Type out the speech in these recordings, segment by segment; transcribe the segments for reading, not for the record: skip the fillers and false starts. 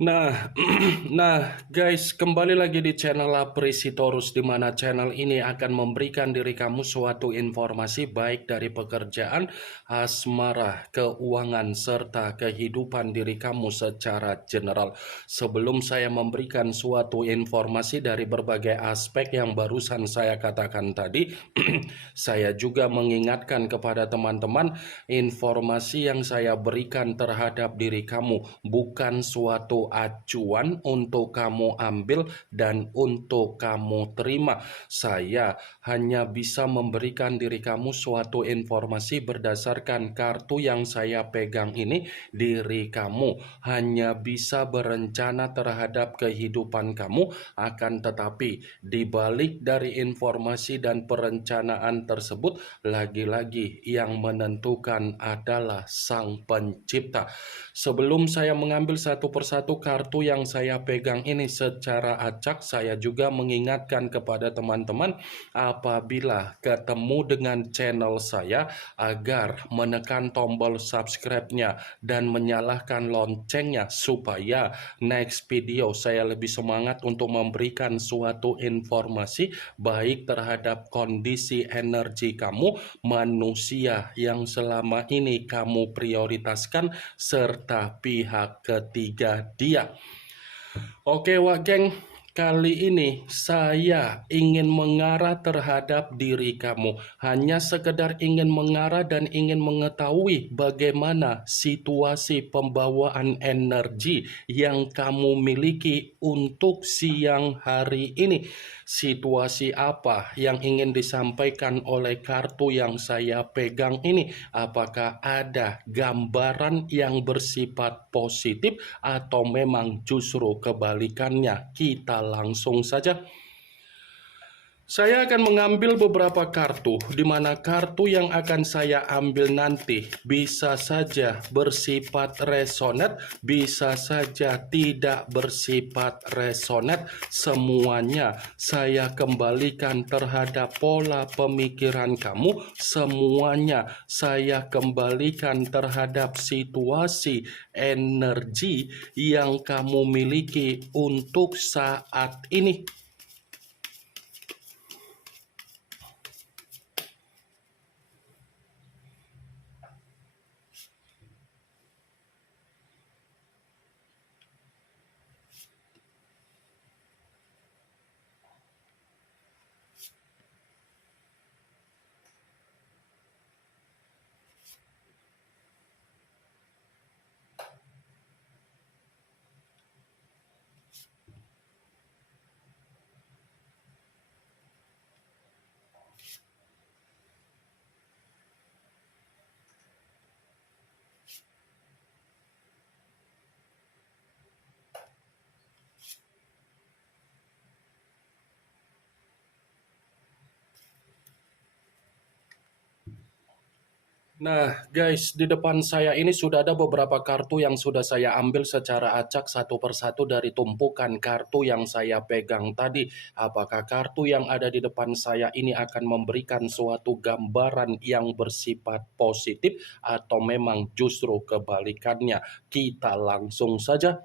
Nah, nah guys, kembali lagi di channel Apresitorus, di mana channel ini akan memberikan diri kamu suatu informasi baik dari pekerjaan, asmara, keuangan, serta kehidupan diri kamu secara general. Sebelum saya memberikan suatu informasi dari berbagai aspek yang barusan saya katakan tadi, saya juga mengingatkan kepada teman-teman, informasi yang saya berikan terhadap diri kamu bukan suatu acuan untuk kamu ambil dan untuk kamu terima. Saya hanya bisa memberikan diri kamu suatu informasi berdasarkan kartu yang saya pegang ini. Diri kamu hanya bisa berencana terhadap kehidupan kamu, akan tetapi di balik dari informasi dan perencanaan tersebut, lagi-lagi yang menentukan adalah Sang Pencipta. Sebelum saya mengambil satu persatu kartu yang saya pegang ini secara acak, saya juga mengingatkan kepada teman-teman apabila ketemu dengan channel saya agar menekan tombol subscribe-nya dan menyalakan loncengnya supaya next video saya lebih semangat untuk memberikan suatu informasi baik terhadap kondisi energi kamu, manusia yang selama ini kamu prioritaskan, serta pihak ketiga dia. Oke Wak Geng, kali ini saya ingin mengarah terhadap diri kamu. Hanya sekedar ingin mengarah dan ingin mengetahui bagaimana situasi pembawaan energi yang kamu miliki untuk siang hari ini. Situasi apa yang ingin disampaikan oleh kartu yang saya pegang ini? Apakah ada gambaran yang bersifat positif atau memang justru kebalikannya? Kita langsung saja. Saya akan mengambil beberapa kartu, di mana kartu yang akan saya ambil nanti bisa saja bersifat resonate, bisa saja tidak bersifat resonate. Semuanya saya kembalikan terhadap pola pemikiran kamu, semuanya saya kembalikan terhadap situasi energi yang kamu miliki untuk saat ini. Nah guys, di depan saya ini sudah ada beberapa kartu yang sudah saya ambil secara acak satu persatu dari tumpukan kartu yang saya pegang tadi. Apakah kartu yang ada di depan saya ini akan memberikan suatu gambaran yang bersifat positif atau memang justru kebalikannya? Kita langsung saja.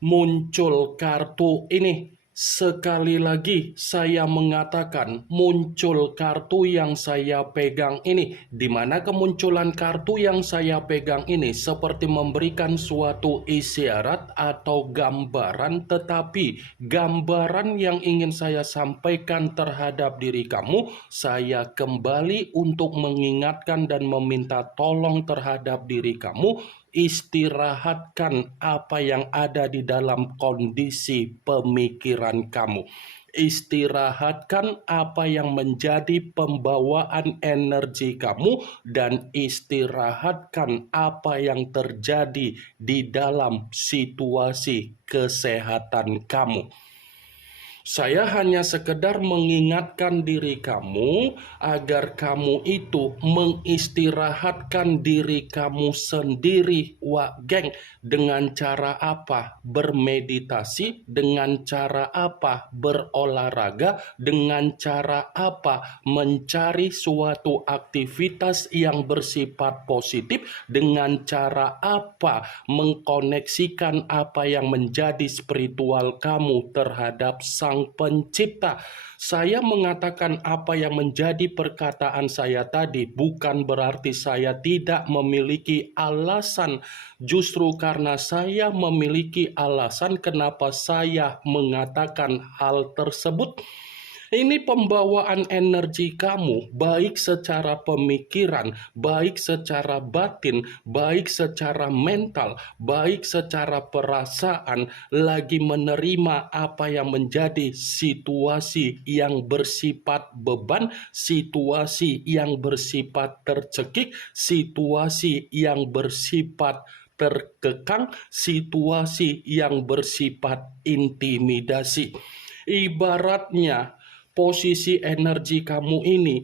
Muncul kartu ini. Sekali lagi saya mengatakan muncul kartu yang saya pegang ini, di mana kemunculan kartu yang saya pegang ini seperti memberikan suatu isyarat atau gambaran, tetapi gambaran yang ingin saya sampaikan terhadap diri kamu, saya kembali untuk mengingatkan dan meminta tolong terhadap diri kamu. Istirahatkan apa yang ada di dalam kondisi pemikiran kamu. Istirahatkan apa yang menjadi pembawaan energi kamu, dan istirahatkan apa yang terjadi di dalam situasi kesehatan kamu. Saya hanya sekedar mengingatkan diri kamu agar kamu itu mengistirahatkan diri kamu sendiri, Wak Geng. Dengan cara apa? Bermeditasi. Dengan cara apa? Berolahraga. Dengan cara apa? Mencari suatu aktivitas yang bersifat positif. Dengan cara apa? Mengkoneksikan apa yang menjadi spiritual kamu terhadap Sang Pencipta. Saya mengatakan apa yang menjadi perkataan saya tadi bukan berarti saya tidak memiliki alasan. Justru karena saya memiliki alasan kenapa saya mengatakan hal tersebut. Ini pembawaan energi kamu, baik secara pemikiran, baik secara batin, baik secara mental, baik secara perasaan, lagi menerima apa yang menjadi situasi yang bersifat beban, situasi yang bersifat tercekik, situasi yang bersifat terkekang, situasi yang bersifat intimidasi. Ibaratnya, posisi energi kamu ini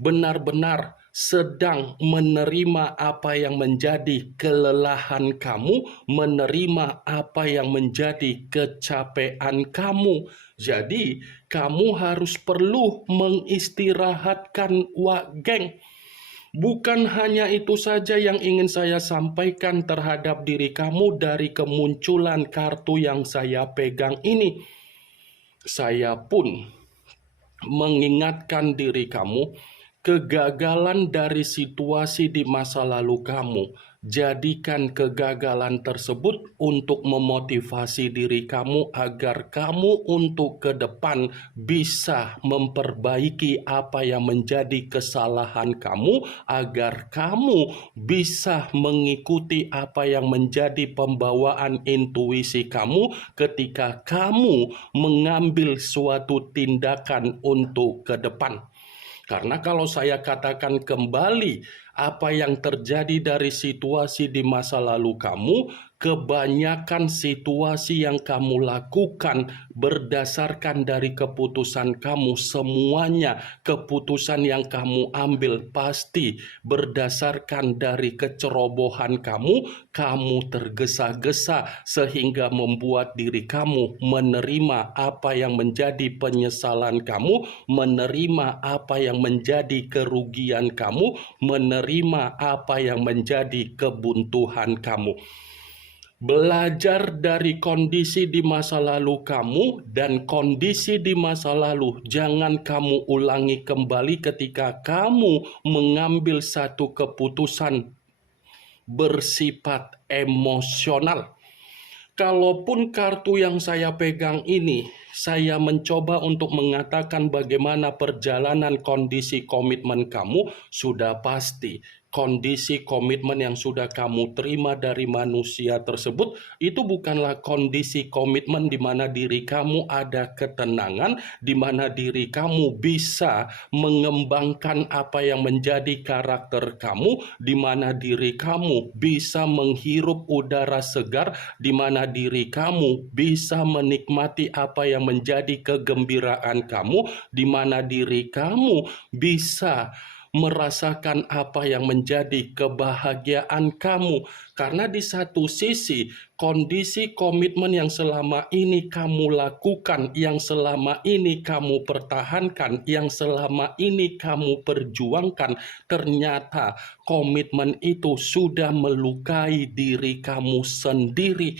benar-benar sedang menerima apa yang menjadi kelelahan kamu, menerima apa yang menjadi kecapean kamu. Jadi, kamu harus perlu mengistirahatkan, Wak Geng. Bukan hanya itu saja yang ingin saya sampaikan terhadap diri kamu dari kemunculan kartu yang saya pegang ini. Saya pun mengingatkan diri kamu, kegagalan dari situasi di masa lalu kamu. Jadikan kegagalan tersebut untuk memotivasi diri kamu agar kamu untuk ke depan bisa memperbaiki apa yang menjadi kesalahan kamu, agar kamu bisa mengikuti apa yang menjadi pembawaan intuisi kamu ketika kamu mengambil suatu tindakan untuk ke depan. Karena kalau saya katakan kembali apa yang terjadi dari situasi di masa lalu kamu, kebanyakan situasi yang kamu lakukan berdasarkan dari keputusan kamu. Semuanya keputusan yang kamu ambil pasti berdasarkan dari kecerobohan kamu. Kamu tergesa-gesa sehingga membuat diri kamu menerima apa yang menjadi penyesalan kamu, menerima apa yang menjadi kerugian kamu, menerima apa yang menjadi kebuntuan kamu. Belajar dari kondisi di masa lalu kamu dan kondisi di masa lalu jangan kamu ulangi kembali ketika kamu mengambil satu keputusan bersifat emosional. Kalaupun kartu yang saya pegang ini, saya mencoba untuk mengatakan bagaimana perjalanan kondisi komitmen kamu, sudah pasti kondisi komitmen yang sudah kamu terima dari manusia tersebut, itu bukanlah kondisi komitmen di mana diri kamu ada ketenangan, di mana diri kamu bisa mengembangkan apa yang menjadi karakter kamu, di mana diri kamu bisa menghirup udara segar, di mana diri kamu bisa menikmati apa yang menjadi kegembiraan kamu, di mana diri kamu bisa merasakan apa yang menjadi kebahagiaan kamu. Karena di satu sisi, kondisi komitmen yang selama ini kamu lakukan, yang selama ini kamu pertahankan, yang selama ini kamu perjuangkan, ternyata komitmen itu sudah melukai diri kamu sendiri.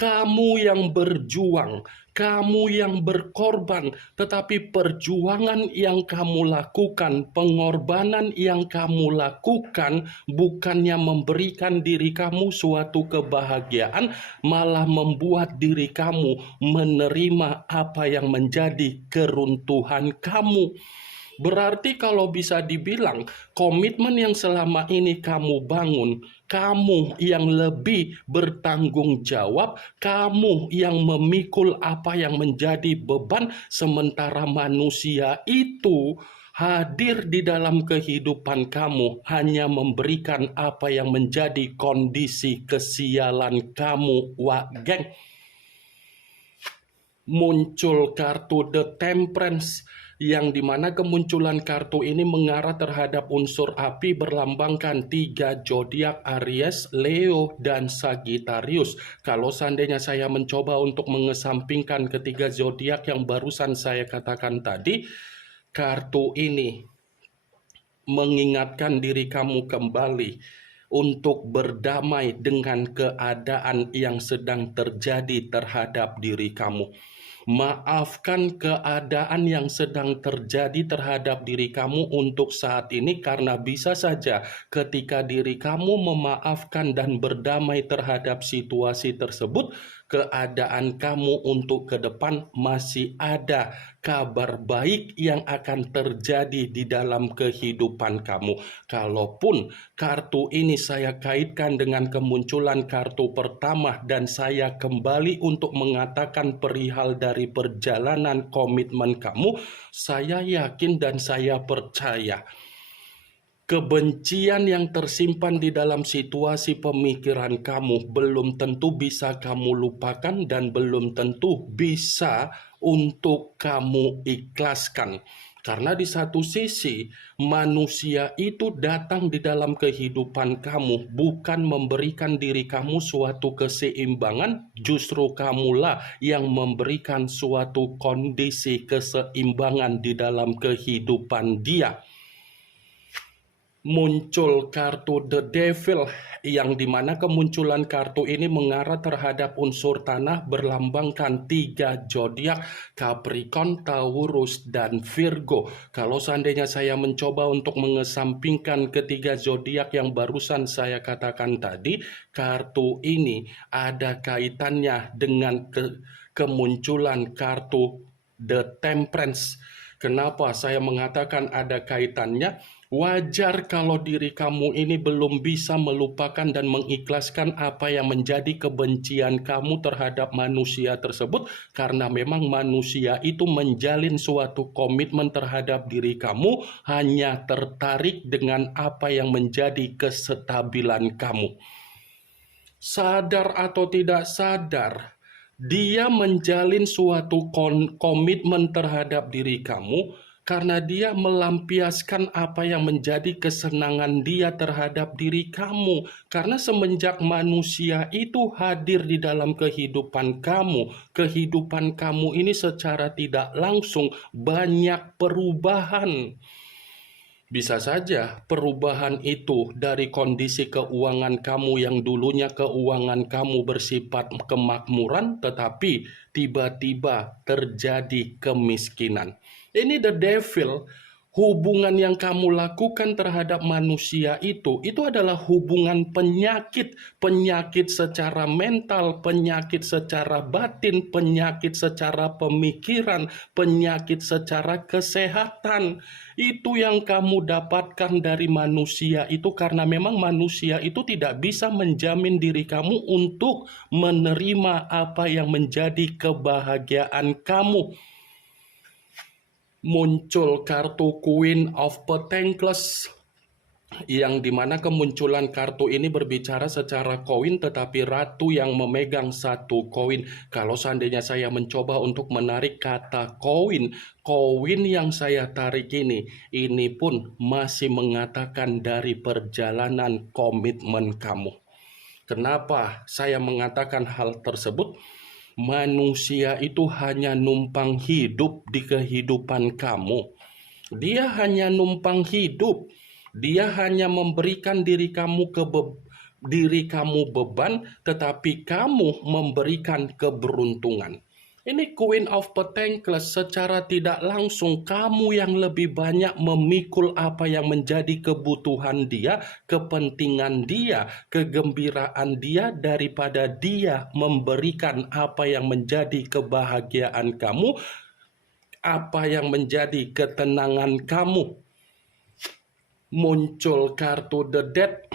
Kamu yang berjuang, kamu yang berkorban, tetapi perjuangan yang kamu lakukan, pengorbanan yang kamu lakukan, bukannya memberikan diri kamu suatu kebahagiaan, malah membuat diri kamu menerima apa yang menjadi keruntuhan kamu. Berarti kalau bisa dibilang komitmen yang selama ini kamu bangun, kamu yang lebih bertanggung jawab, kamu yang memikul apa yang menjadi beban, sementara manusia itu hadir di dalam kehidupan kamu hanya memberikan apa yang menjadi kondisi kesialan kamu, Wak Geng. muncul kartu The Temperance, yang dimana kemunculan kartu ini mengarah terhadap unsur api berlambangkan 3 zodiak Aries, Leo, dan Sagittarius. Kalau seandainya saya mencoba untuk mengesampingkan ketiga zodiak yang barusan saya katakan tadi, kartu ini mengingatkan diri kamu kembali untuk berdamai dengan keadaan yang sedang terjadi terhadap diri kamu. Maafkan keadaan yang sedang terjadi terhadap diri kamu untuk saat ini, karena bisa saja ketika diri kamu memaafkan dan berdamai terhadap situasi tersebut, keadaan kamu untuk ke depan masih ada kabar baik yang akan terjadi di dalam kehidupan kamu. Kalaupun kartu ini saya kaitkan dengan kemunculan kartu pertama dan saya kembali untuk mengatakan perihal dari perjalanan komitmen kamu, saya yakin dan saya percaya kebencian yang tersimpan di dalam situasi pemikiran kamu belum tentu bisa kamu lupakan dan belum tentu bisa untuk kamu ikhlaskan. Karena di satu sisi, manusia itu datang di dalam kehidupan kamu bukan memberikan diri kamu suatu keseimbangan, justru kamulah yang memberikan suatu kondisi keseimbangan di dalam kehidupan dia. Muncul kartu The Devil, yang dimana kemunculan kartu ini mengarah terhadap unsur tanah berlambangkan 3 zodiak Capricorn, Taurus, dan Virgo. Kalau seandainya saya mencoba untuk mengesampingkan ketiga zodiak yang barusan saya katakan tadi, kartu ini ada kaitannya dengan kemunculan kartu The Temperance. Kenapa saya mengatakan ada kaitannya? Wajar kalau diri kamu ini belum bisa melupakan dan mengikhlaskan apa yang menjadi kebencian kamu terhadap manusia tersebut, karena memang manusia itu menjalin suatu komitmen terhadap diri kamu hanya tertarik dengan apa yang menjadi kestabilan kamu. Sadar atau tidak sadar, dia menjalin suatu komitmen terhadap diri kamu karena dia melampiaskan apa yang menjadi kesenangan dia terhadap diri kamu. Karena semenjak manusia itu hadir di dalam kehidupan kamu ini secara tidak langsung banyak perubahan. Bisa saja perubahan itu dari kondisi keuangan kamu yang dulunya keuangan kamu bersifat kemakmuran, tetapi tiba-tiba terjadi kemiskinan. Ini the devil. Hubungan yang kamu lakukan terhadap manusia itu adalah hubungan penyakit. Penyakit secara mental, penyakit secara batin, penyakit secara pemikiran, penyakit secara kesehatan. Itu yang kamu dapatkan dari manusia itu karena memang manusia itu tidak bisa menjamin diri kamu untuk menerima apa yang menjadi kebahagiaan kamu. Muncul kartu Queen of Pentacles, yang dimana kemunculan kartu ini berbicara secara koin, tetapi ratu yang memegang satu koin. Kalau seandainya saya mencoba untuk menarik kata koin yang saya tarik ini pun masih mengatakan dari perjalanan komitmen kamu. Kenapa saya mengatakan hal tersebut? Manusia itu hanya numpang hidup di kehidupan kamu. Dia hanya numpang hidup. Dia hanya memberikan diri kamu beban, tetapi kamu memberikan keberuntungan. Ini Queen of Pentacles, secara tidak langsung kamu yang lebih banyak memikul apa yang menjadi kebutuhan dia, kepentingan dia, kegembiraan dia, daripada dia memberikan apa yang menjadi kebahagiaan kamu, apa yang menjadi ketenangan kamu. Muncul kartu The Death,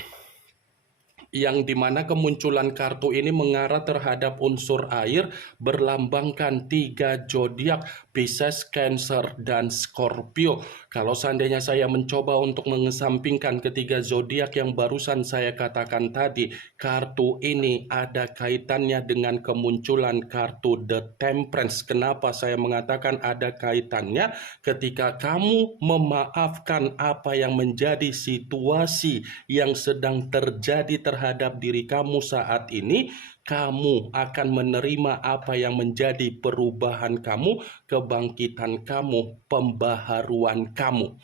yang dimana kemunculan kartu ini mengarah terhadap unsur air, berlambangkan 3 zodiak, Pisces, Cancer, dan Scorpio. Kalau seandainya saya mencoba untuk mengesampingkan ketiga zodiak yang barusan saya katakan tadi, kartu ini ada kaitannya dengan kemunculan kartu The Temperance. Kenapa saya mengatakan ada kaitannya? Ketika kamu memaafkan apa yang menjadi situasi yang sedang terjadi terhadap diri kamu saat ini, kamu akan menerima apa yang menjadi perubahan kamu, kebangkitan kamu, pembaharuan kamu.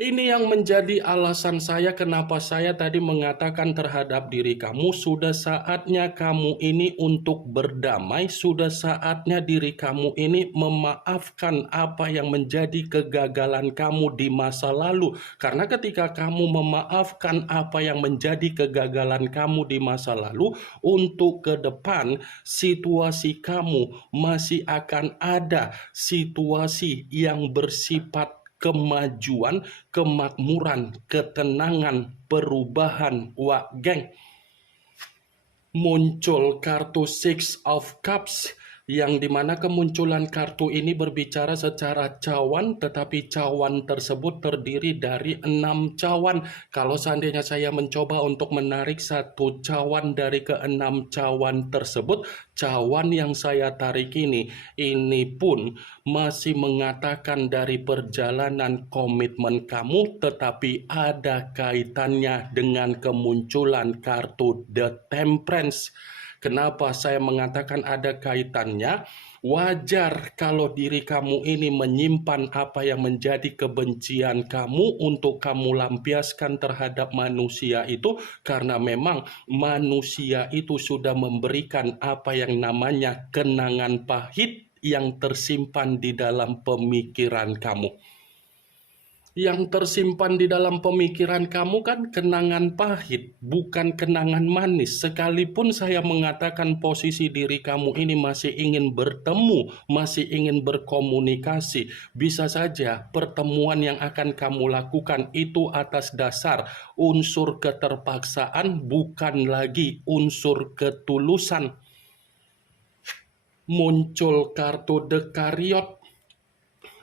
Ini yang menjadi alasan saya kenapa saya tadi mengatakan terhadap diri kamu, sudah saatnya kamu ini untuk berdamai, sudah saatnya diri kamu ini memaafkan apa yang menjadi kegagalan kamu di masa lalu. Karena ketika kamu memaafkan apa yang menjadi kegagalan kamu di masa lalu, untuk ke depan situasi kamu masih akan ada situasi yang bersifat kemajuan, kemakmuran, ketenangan, perubahan. Wah, geng, muncul kartu Six of Cups, yang dimana kemunculan kartu ini berbicara secara cawan, tetapi cawan tersebut terdiri dari 6 cawan. Kalau seandainya saya mencoba untuk menarik satu cawan dari ke-6 cawan tersebut, cawan yang saya tarik ini pun masih mengatakan dari perjalanan komitmen kamu, tetapi ada kaitannya dengan kemunculan kartu The Temperance. Kenapa saya mengatakan ada kaitannya? Wajar kalau diri kamu ini menyimpan apa yang menjadi kebencian kamu untuk kamu lampiaskan terhadap manusia itu, karena memang manusia itu sudah memberikan apa yang namanya kenangan pahit yang tersimpan di dalam pemikiran kamu. Yang tersimpan di dalam pemikiran kamu kan kenangan pahit, bukan kenangan manis. Sekalipun saya mengatakan posisi diri kamu ini masih ingin bertemu, masih ingin berkomunikasi, bisa saja pertemuan yang akan kamu lakukan itu atas dasar unsur keterpaksaan, bukan lagi unsur ketulusan. Muncul kartu The Chariot,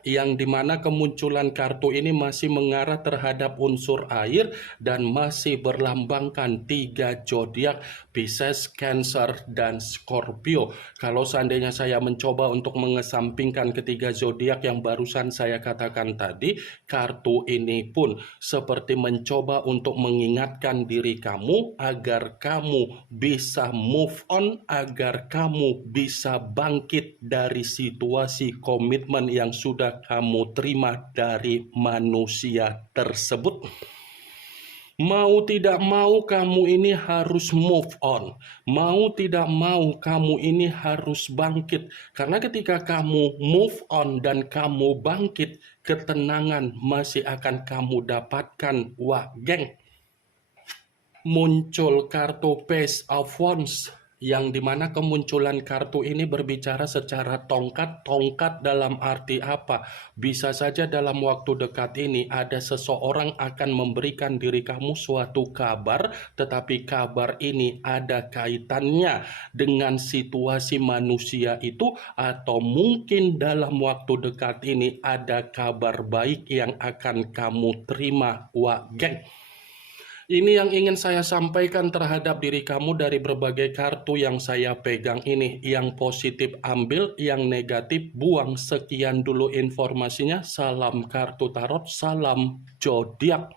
yang dimana kemunculan kartu ini masih mengarah terhadap unsur air dan masih berlambangkan 3 zodiak, Pisces, Cancer, dan Scorpio. Kalau seandainya saya mencoba untuk mengesampingkan ketiga zodiak yang barusan saya katakan tadi, kartu ini pun seperti mencoba untuk mengingatkan diri kamu agar kamu bisa move on, agar kamu bisa bangkit dari situasi komitmen yang sudah kamu terima dari manusia tersebut. Mau tidak mau kamu ini harus move on. Mau tidak mau kamu ini harus bangkit. Karena ketika kamu move on dan kamu bangkit, ketenangan masih akan kamu dapatkan. Wah, geng. Muncul kartu Page of Wands, yang dimana kemunculan kartu ini berbicara secara tongkat dalam arti apa? Bisa saja dalam waktu dekat ini ada seseorang akan memberikan diri kamu suatu kabar, tetapi kabar ini ada kaitannya dengan situasi manusia itu, atau mungkin dalam waktu dekat ini ada kabar baik yang akan kamu terima. Wah, geng. Ini yang ingin saya sampaikan terhadap diri kamu dari berbagai kartu yang saya pegang ini. Yang positif ambil, yang negatif buang. Sekian dulu informasinya. Salam kartu tarot, salam zodiak.